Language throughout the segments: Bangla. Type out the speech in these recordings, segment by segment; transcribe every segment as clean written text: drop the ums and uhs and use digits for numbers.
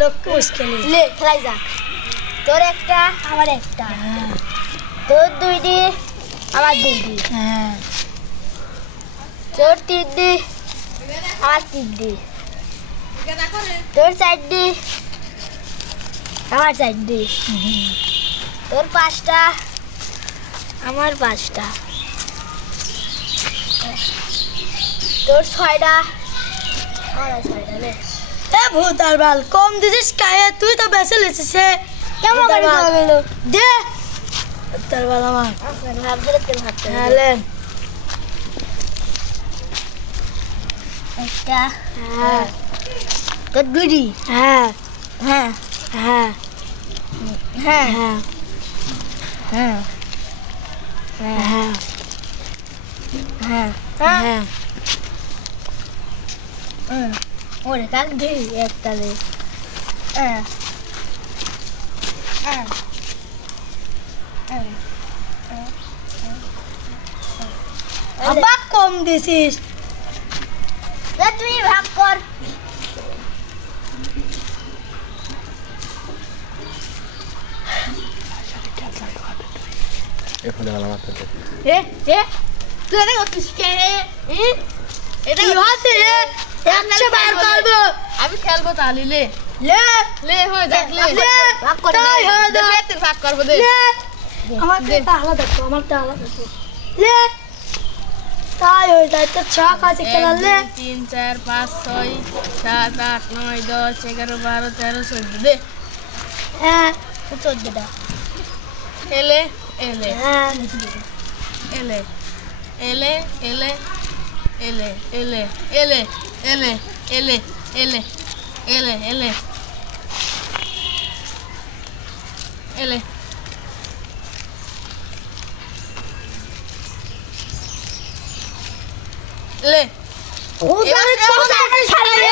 লোক মুশকিল লে খেলাই যাক তোর একটা আমার একটা তোর দুইটি আমার দুইটি তোর তিনটি আমার তিনটি তোর চারটি আমার চারটি তোর পাঁচটা আমার পাঁচটা তোর ছয়টা আমার ছয়টা লে এ ভূতার বাল কম দিছিস কায়ে তুই তো বেশি লিছিস কেমন করে খাওয়ালো দে ভূতার বাল আমার ভাব ধরে তেল ভাবতে হ্যাঁ লেন একটা তোর দুইটি হ্যাঁ হ্যাঁ হ্যাঁ হ্যাঁ হ্যাঁ হ্যাঁ হ্যাঁ হ্যাঁ হ্যাঁ ওরে কাক দিই একটা লে আবার কম দিছিস তুই ভাগ কর এখানে আলাদা থাকে এ তুই এটা করছিস কে এটা কি হচ্ছে রে একশো বার করবো আমি খেলবো তাহলে লে লে লে হয়ে যাক লে ভাগ কর তাই হয়ে যাক। তুই ভাগ করবো দে লে আমারটা আলাদা দেখো আমারটা আলাদা দেখো লে তাই হয়ে যায় তো ছক আছে খেলা লে 3 4 5 6 7 8 9 10 11 12 13 14 দে হ্যাঁ 14টা এলে এলে হ্যাঁ এলে এলে এলে এলে এলে এলে এলে এলে এলে এলে এলে এলে লে ও জানে তো জানে ছাড়া রে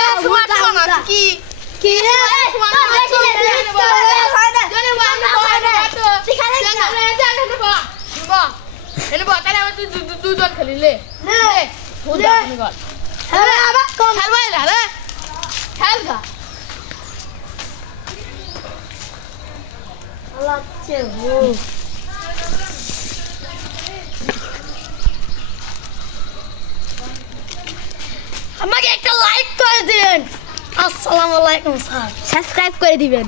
কি কি রে দুজন খেলিলে আরে আবার কম খেলগা লাগছে ও আমাকে একটা লাইক করে দিন আসসালামু আলাইকুম স্যার সাবস্ক্রাইব করে দিবেন